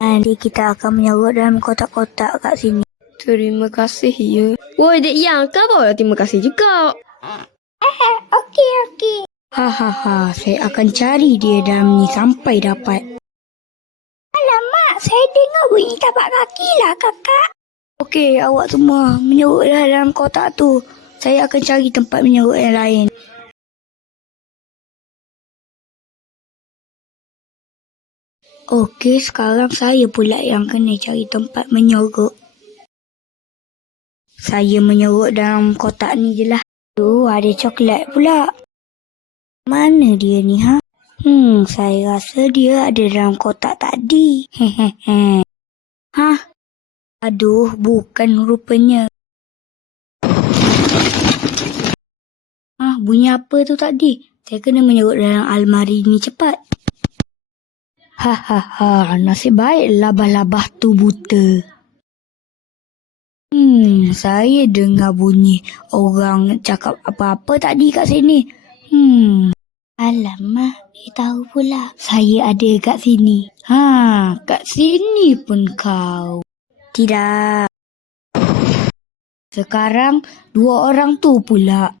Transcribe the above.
Nanti kita akan menyerut dalam kotak-kotak kat sini. Terima kasih ya. Woi, Dek Yang, kenapa terima kasih juga? Okey. Hahaha, saya akan cari dia dalam ni sampai dapat. Alamak, saya dengar bunyi tapak kaki lah kakak. Okey, awak semua menyerutlah dalam kotak tu. Saya akan cari tempat menyerut yang lain. Okey, sekarang saya pula yang kena cari tempat menyerut. Saya menyerut dalam kotak ni je lah. Tu ada coklat pula. Mana dia ni ha? Saya rasa dia ada dalam kotak tadi. Hehehe. Hah? Aduh, bukan rupanya. Bunyi apa tu tadi? Saya kena menyerut dalam almari ni cepat. Hahaha, nasib baik labah-labah tu buta. Saya dengar bunyi orang cakap apa-apa tadi kat sini. Alamak, dia tahu pula saya ada kat sini. Kat sini pun kau. Tidak. Sekarang dua orang tu pula.